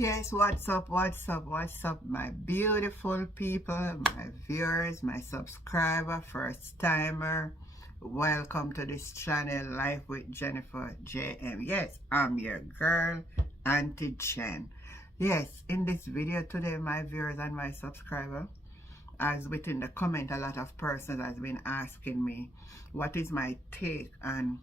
Yes, what's up, my beautiful people, my viewers, my subscriber, first timer. Welcome to this channel, Life with Jennifer JM. Yes, I'm your girl, Auntie Chen. Yes, in this video today, my viewers and my subscriber, as within the comment, a lot of persons has been asking me, what is my take on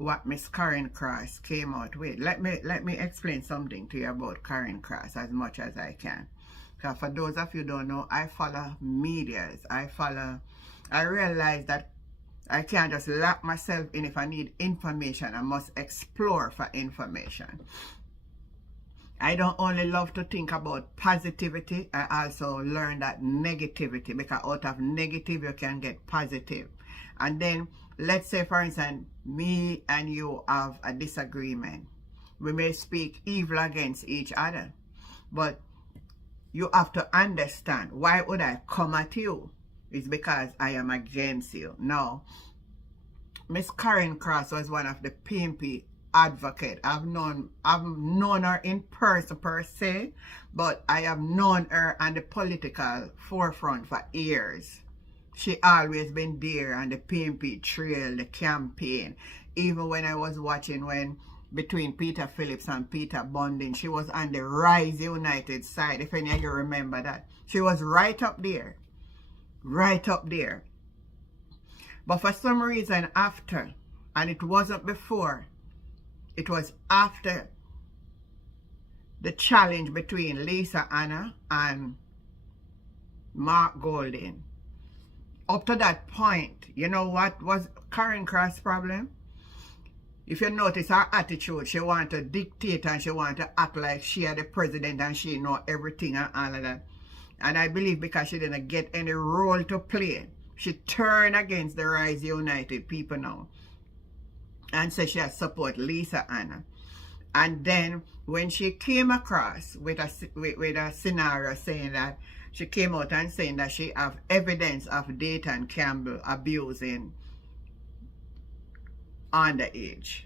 what Miss Karen Cross came out with. Let me explain something to you about Karen Cross as much as I can. Because for those of you who don't know, I follow medias. I realize that I can't just lock myself in. If I need information, I must explore for information. I don't only love to think about positivity, I also learn that negativity, because out of negative you can get positive. And then, let's say for instance, me and you have a disagreement. We may speak evil against each other, but you have to understand, why would I come at you? It's because I am against you. Now, Miss Karen Cross was one of the PMP advocate. I've known her in person per se, but I have known her on the political forefront for years. She always been there on the PMP trail, the campaign. Even when I was watching between Peter Phillips and Peter Bonding, she was on the Rise United side, if any of you remember that. She was right up there. Right up there. But for some reason after, and it wasn't before, it was after the challenge between Lisa Anna and Mark Golding. Up to that point, you know what was Karen Cross' problem? If you notice her attitude, she want to dictate and she want to act like she is the president and she know everything and all of that. And I believe because she didn't get any role to play, she turned against the Rise United people now. And so she support Lisa Anna. And then when she came across with a scenario saying that, she came out and saying that she have evidence of Dayton Campbell abusing underage.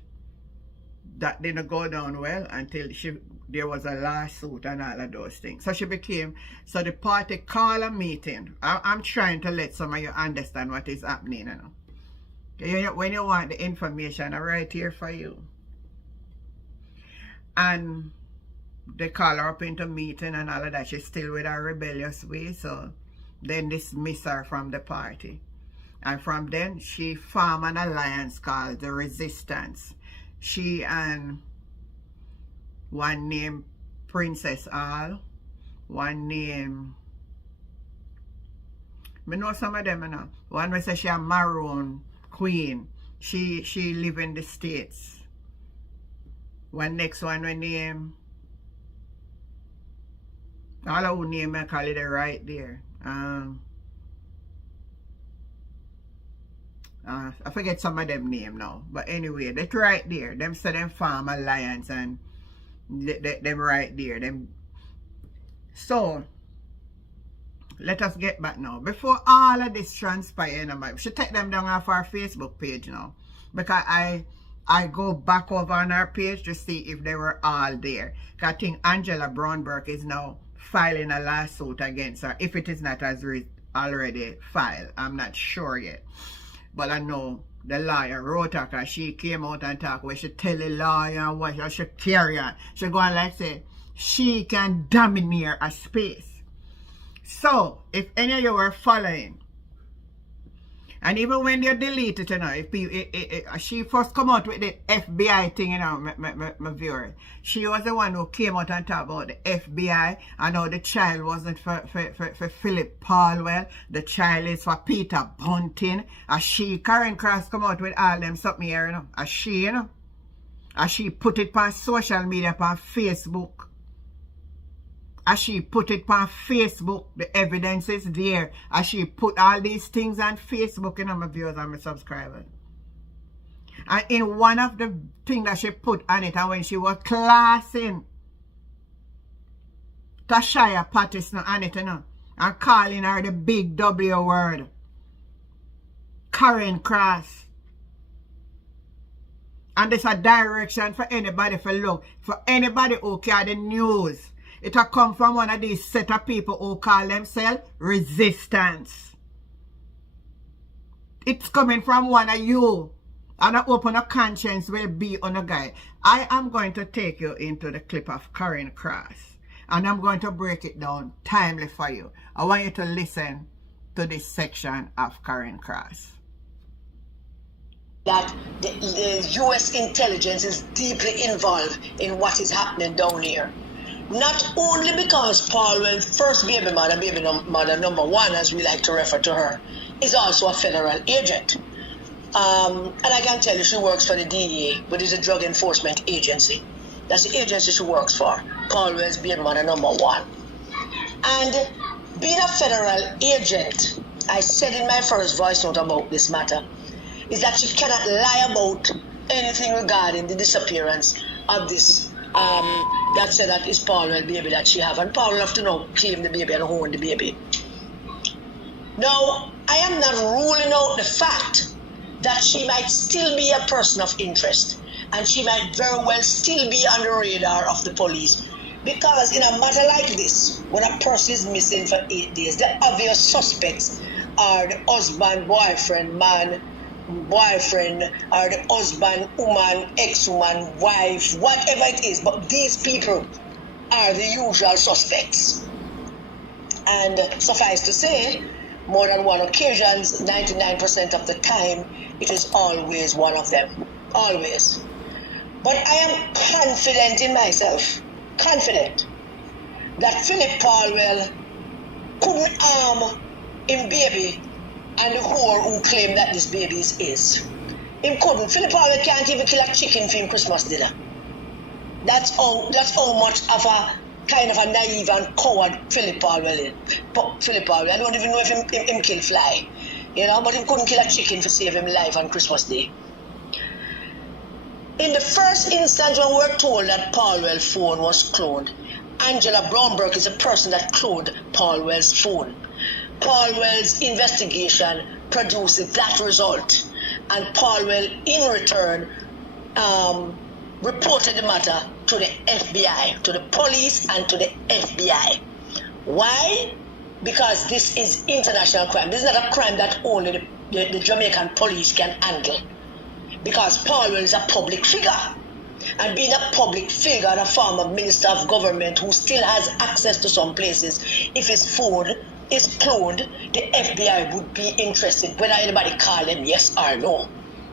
That didn't go down well until there was a lawsuit and all of those things. So so the party called a meeting. I'm trying to let some of you understand what is happening now. When you want the information, I'm right here for you. And they call her up into meeting and all of that. She's still with her rebellious way, so then dismiss her from the party. And from then, she formed an alliance called the Resistance. She and one named Princess All, one named, I know some of them, you know. One will say she a Maroon Queen. She live in the States. One next one we name, all of who name I call it right there. I forget some of them name now. But anyway, that's right there. Them say them farm alliance and them right there. So let us get back now. Before all of this transpire, we should take them down off our Facebook page now. Because I go back over on our page to see if they were all there. Because I think Angela Brownberg is now filing a lawsuit against her. If it is not as already filed. I'm not sure yet. But I know the lawyer wrote her because she came out and talked where she tell the lawyer what she should carry on. She go and like say, she can domineer a space. So, if any of you were following, and even when they delete it, you know, if she first come out with the FBI thing, you know, my viewer. She was the one who came out and talked about the FBI and how the child wasn't for Phillip Paulwell. The child is for Peter Bunting. Karen Cross come out with all them something here, you know. You know. She put it on social media, on Facebook. As she put it on Facebook, the evidence is there. As she put all these things on Facebook, you know, my viewers and my subscribers. And in one of the things that she put on it, and when she was classing Tashaya Patterson on it, you know, and calling her the big W word, Karen Cross. And there's a direction for anybody to look. For anybody who carry the news. It will come from one of these set of people who call themselves resistance. It's coming from one of you. And an open a conscience will be on a guy. I am going to take you into the clip of Karen Cross. And I'm going to break it down timely for you. I want you to listen to this section of Karen Cross. That the U.S. intelligence is deeply involved in what is happening down here. Not only because Paulwell, first baby mother number one, as we like to refer to her, is also a federal agent. And I can tell you she works for the DEA, but it's a drug enforcement agency. That's the agency she works for, Paulwell's baby mother number one. And being a federal agent, I said in my first voice note about this matter, is that she cannot lie about anything regarding the disappearance of this that said that is Paulwell baby that she have, and Paulwell have to now claim the baby and own the baby. Now, I am not ruling out the fact that she might still be a person of interest, and she might very well still be on the radar of the police, because in a matter like this, when a person is missing for 8 days, the obvious suspects are the husband, boyfriend, man, boyfriend, or the husband, woman, ex-woman, wife, whatever it is. But these people are the usual suspects. And suffice to say, more than one occasions, 99% of the time, it is always one of them. Always. But I am confident in myself, confident, that Phillip Paulwell couldn't harm him baby and the whore who claimed that this baby is his. Him couldn't. Phillip Paulwell can't even kill a chicken for him Christmas dinner. That's how much of a kind of a naive and coward Phillip Paulwell is. Phillip Paulwell, I don't even know if him kill fly. You know, but he couldn't kill a chicken to save him life on Christmas Day. In the first instance when we were told that Paulwell's phone was cloned, Angela Brownberg is the person that cloned Paulwell's phone. Paulwell's investigation produced that result, and Paulwell in return reported the matter to the FBI, to the police and to the FBI. Why? Because this is international crime. This is not a crime that only the Jamaican police can handle. Because Paulwell is a public figure. And being a public figure and a former minister of government who still has access to some places, if his phone is cloned, the FBI would be interested, whether anybody call them yes or no.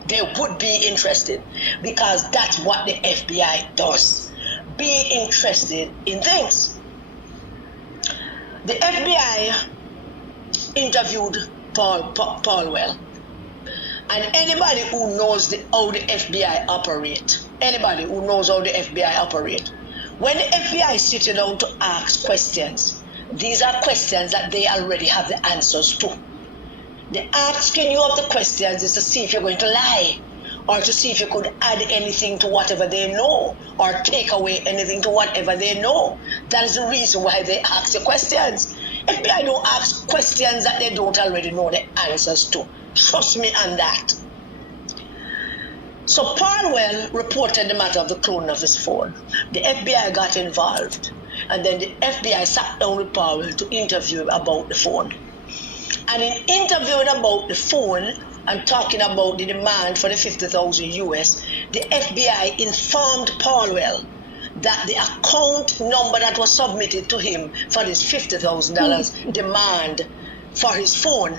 They would be interested, because that's what the FBI does. Be interested in things. The FBI interviewed Paulwell. And anybody who knows how the FBI operate, when the FBI is sitting down to ask questions, these are questions that they already have the answers to. The asking you of the questions is to see if you're going to lie, or to see if you could add anything to whatever they know, or take away anything to whatever they know. That is the reason why they ask the questions. FBI don't ask questions that they don't already know the answers to. Trust me on that. So Paulwell reported the matter of the cloning of his phone. The FBI got involved, and then the FBI sat down with Paulwell to interview him about the phone. And in interviewing about the phone and talking about the demand for the 50,000 US, the FBI informed Paulwell that the account number that was submitted to him for this $50,000 demand for his phone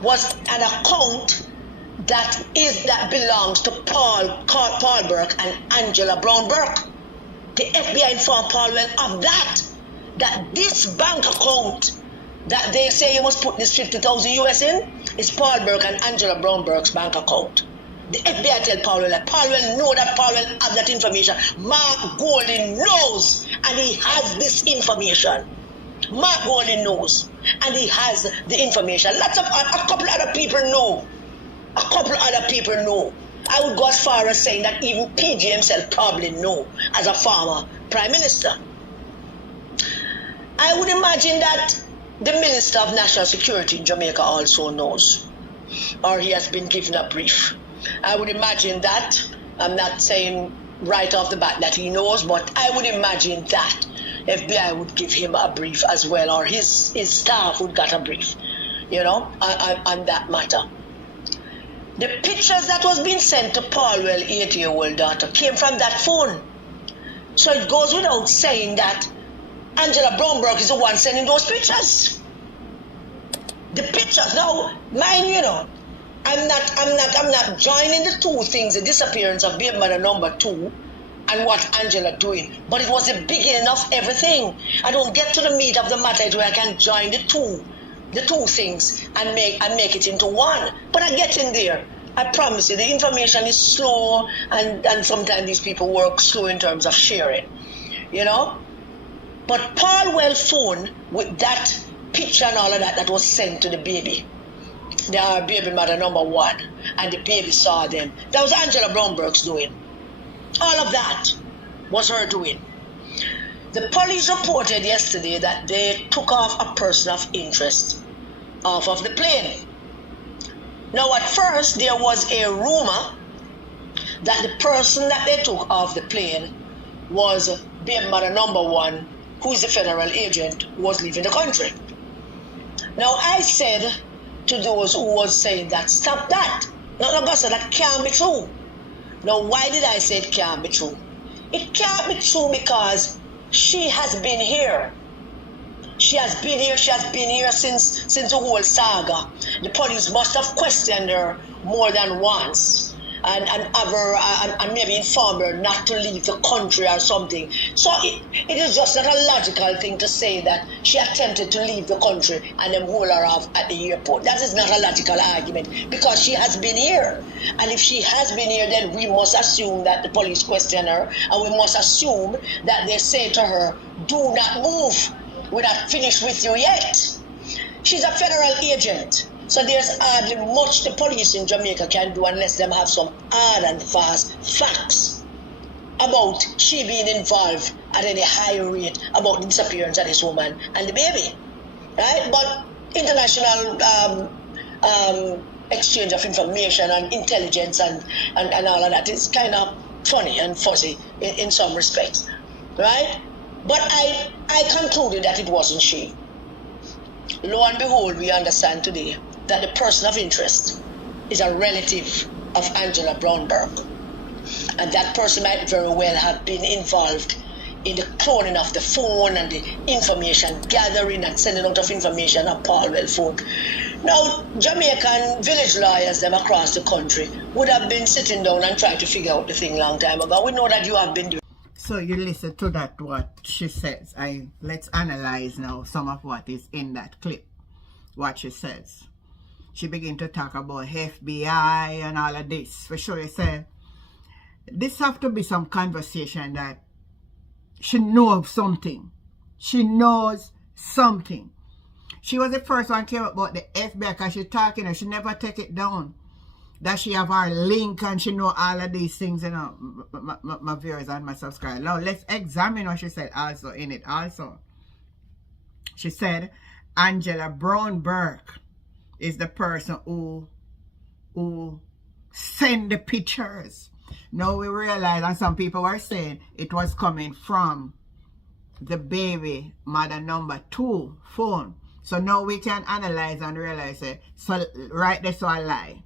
was an account that belongs to Paul Burke and Angela Brown Burke. The FBI informed Paulwell of that this bank account that they say you must put this 50,000 US in is Paul Burke and Angela Brown Burke's bank account. The FBI tell Paulwell that Paulwell know that Paulwell have that information. Mark Golding knows, and he has this information. Mark Golding knows, and he has the information. A couple other people know. I would go as far as saying that even PJ himself probably know as a former prime minister. I would imagine that the Minister of National Security in Jamaica also knows, or he has been given a brief. I would imagine that. I'm not saying right off the bat that he knows, but I would imagine that FBI would give him a brief as well, or his staff would get a brief, you know, on that matter. The pictures that was being sent to Paulwell 8-year-old daughter came from that phone. So it goes without saying that Angela Brownberg is the one sending those pictures. The pictures. Now, mind you know, I'm not joining the two things, the disappearance of baby mother number 2 and what Angela doing. But it was the beginning of everything. I don't get to the meat of the matter where I can join the two things and make it into one. But I get in there. I promise you, the information is slow, and sometimes these people work slow in terms of sharing, you know. But Paulwell phone with that picture and all of that was sent to the baby. They are baby mother number 1, and the baby saw them. That was Angela Brownberg's doing. All of that was her doing. The police reported yesterday that they took off a person of interest off of the plane. Now, at first, there was a rumor that the person that they took off the plane was baby mother number 1, who is a federal agent, who was leaving the country. Now, I said to those who was saying that, stop that. No, that can't be true. Now, why did I say it can't be true? It can't be true because she has been here. She has been here since the whole saga. The police must have questioned her more than once and have her and maybe informed her not to leave the country or something. So it is just not a logical thing to say that she attempted to leave the country and then hold her off at the airport. That is not a logical argument because she has been here. And if she has been here, then we must assume that the police question her, and we must assume that they say to her, do not move. We're not finished with you yet. She's a federal agent. So there's hardly much the police in Jamaica can do unless them have some hard and fast facts about she being involved at any high rate about the disappearance of this woman and the baby. Right? But international exchange of information and intelligence and all of that is kind of funny and fuzzy in some respects. Right? But I concluded that it wasn't she. Lo and behold, we understand today that the person of interest is a relative of Angela Brownberg. And that person might very well have been involved in the cloning of the phone and the information gathering and sending out of information on Paulwell phone. Now, Jamaican village lawyers them across the country would have been sitting down and trying to figure out the thing long time ago. We know that you have been doing. So you listen to that, what she says. Let's analyze now some of what is in that clip. What she says. She begin to talk about FBI and all of this. For sure, you say, this have to be some conversation that she knows something. She knows something. She was the first one came up about the FBI because she talking and she never take it down. That she have her link and she know all of these things, you know, my viewers and my subscribers. Now, let's examine what she said also in it also. She said, Angela Brownberg is the person who send the pictures. Now we realize, and some people were saying, it was coming from the baby mother number 2 phone. So now we can analyze and realize, so right there, so I lie.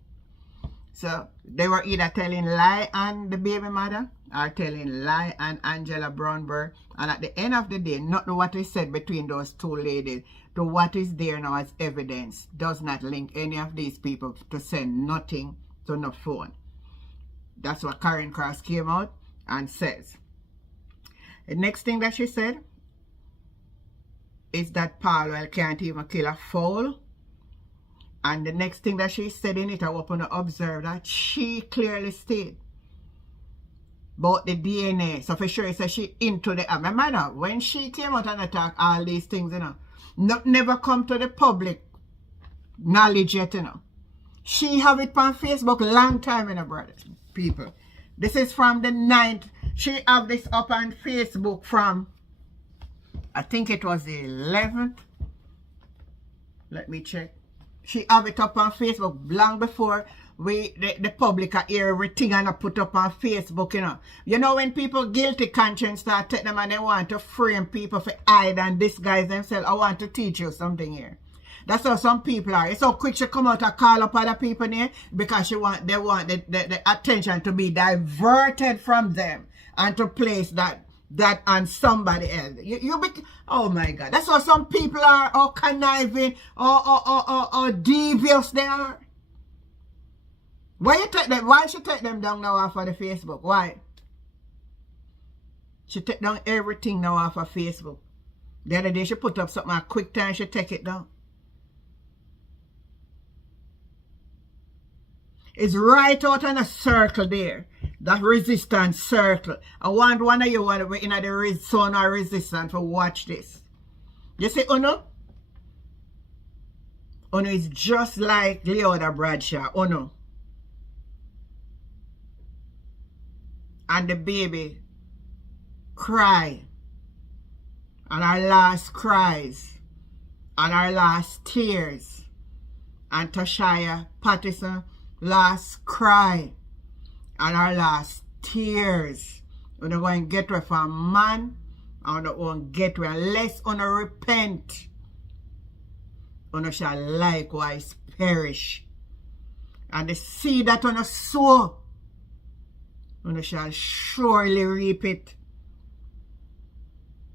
So they were either telling lie on the baby mother or telling lie on Angela Brownberg. And at the end of the day, not what is said between those two ladies to what is there now as evidence does not link any of these people to send nothing to no phone. That's what Karen Cross came out and says. The next thing that she said is that Paulwell can't even kill a fowl. And the next thing that she said in it, I want to observe that she clearly stated about the DNA. So for sure, so she into the my mother, when she came out and attacked all these things, you know, never come to the public knowledge yet, you know. She have it on Facebook long time, you know, brothers, people. This is from the 9th. She have this up on Facebook from, I think it was the 11th. Let me check. She have it up on Facebook long before the public are hear everything and I put up on Facebook, you know. You know when people guilty conscience start take them and they want to frame people for hide and disguise themselves. I want to teach you something here. That's how some people are. It's so quick to come out and call up other people there because they want the attention to be diverted from them and to place that on somebody else. Oh my God. That's how some people are, or conniving, or devious they are. Why she take them down now off of the Facebook? Why? She take down everything now off of Facebook. The other day she put up something, a quick time she take it down. It's right out in a circle there. That resistance circle. I want one of you in the zone of resistance to watch this. You see, Uno? Uno is just like Leoda Bradshaw. Uno. And the baby cry. And our last cries. And our last tears. And Tashaya Patterson last cry and our last tears. We're not going to get away from man, and we're not going to get away unless we repent. We shall likewise perish. And the seed that we sow, we shall surely reap it.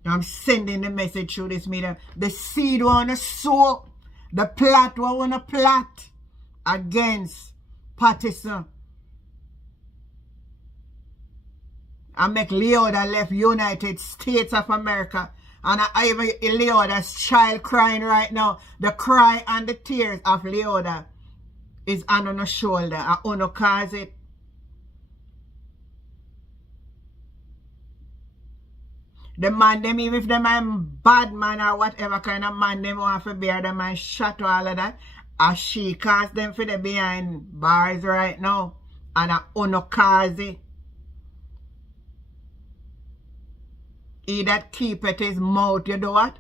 I'm sending the message through this medium. The seed we want to sow, the plot we want to plant against Patterson and make Leoda left United States of America, and even Leoda's child crying right now. The cry and the tears of Leoda is on her shoulder and Uno cause it. The man them, even if them are bad man or whatever kind of man them want to bear them and shot all of that, as she cast them for the behind bars right now. And a Uno cause it. He that keepeth his mouth, you do what?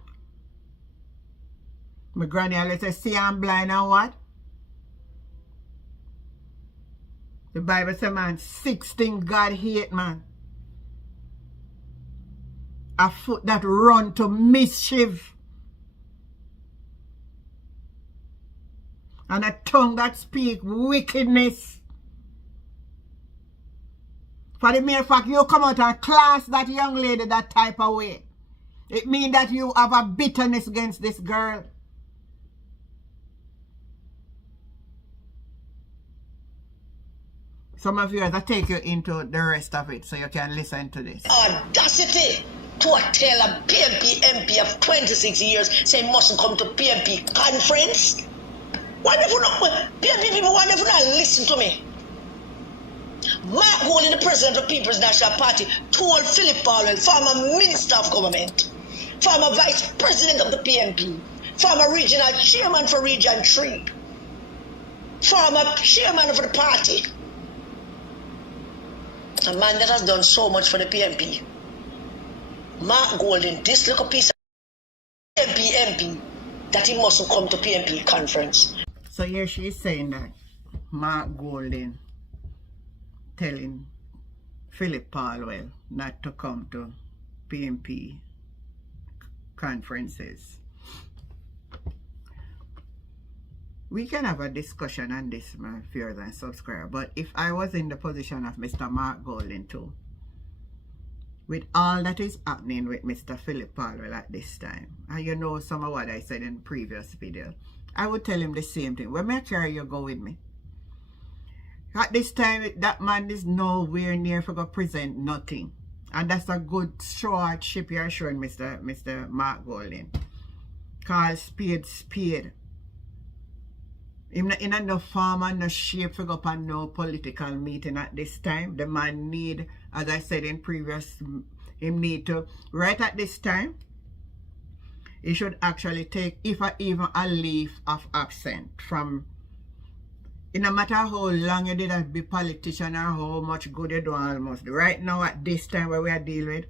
My granny always say, see I'm blind and what? The Bible says, man, 6 things God hate, man. A foot that run to mischief. And a tongue that speak wickedness. For the mere fact you come out and class that young lady that type of way, it means that you have a bitterness against this girl. Some of you, I take you into the rest of it so you can listen to this. Audacity to tell a PMP MP of 26 years say mustn't come to PMP conference. Why never not? PMP people, why never not listen to me? Mark Golding, the president of the People's National Party, told Phillip Paulwell, former minister of government, former vice president of the PMP, former regional chairman for Region 3, former chairman of the party, a man that has done so much for the PMP. Mark Golding, this little piece of PMP MP, that he mustn't come to PMP conference. So here she is saying that Mark Golding telling Phillip Paulwell not to come to PMP conferences. We can have a discussion on this, my viewers and subscribers, but if I was in the position of Mr. Mark Golding too, with all that is happening with Mr. Phillip Paulwell at this time, and you know some of what I said in the previous video, I would tell him the same thing. Where may I carry you go with me? At this time, that man is nowhere near for go present nothing. And that's a good short ship you're showing Mr. Mark Golding. Call spade spade. Him in no form and no shape for go up on no political meeting at this time. The man need, as I said in previous, him need to, right at this time, he should actually take, if even a leave of absence from, it no matter how long you did have be politician or how much good you do almost. Right now at this time where we are dealing with,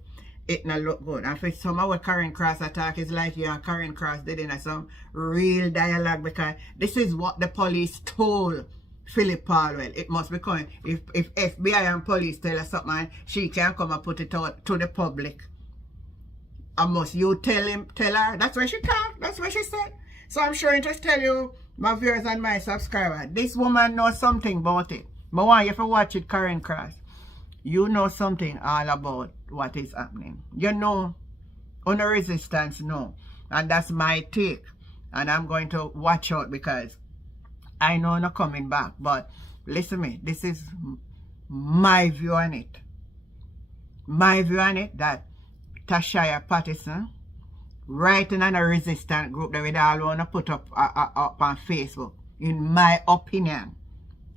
it not look good. And for some of our Karen Cross attack is like you and Karen Cross did in some real dialogue, because this is what the police told Phillip Paulwell. It must be coming. If FBI and police tell her something, she can come and put it out to the public. And must you tell her? That's what she talked. That's what she said. So I'm sure I just tell you, my viewers and my subscribers, this woman knows something about it. But I want you to watch it, Karen Cross. You know something all about what is happening. You know, on the resistance, no. And that's my take. And I'm going to watch out because I know I'm not coming back. But listen to me, this is my view on it. My view on it, that Tashaya Patterson writing on a resistance group that we all want to put up on Facebook. In my opinion,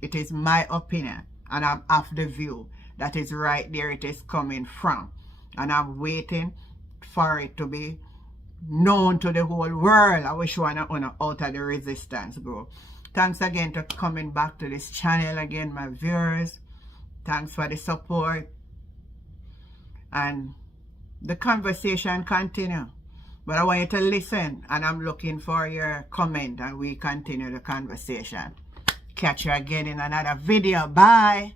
it is my opinion, and I'm of the view that is right there it is coming from. And I'm waiting for it to be known to the whole world. I wish one out of the resistance group. Thanks again for coming back to this channel again, my viewers. Thanks for the support. And the conversation continue. But I want you to listen, and I'm looking for your comment, and we continue the conversation. Catch you again in another video. Bye.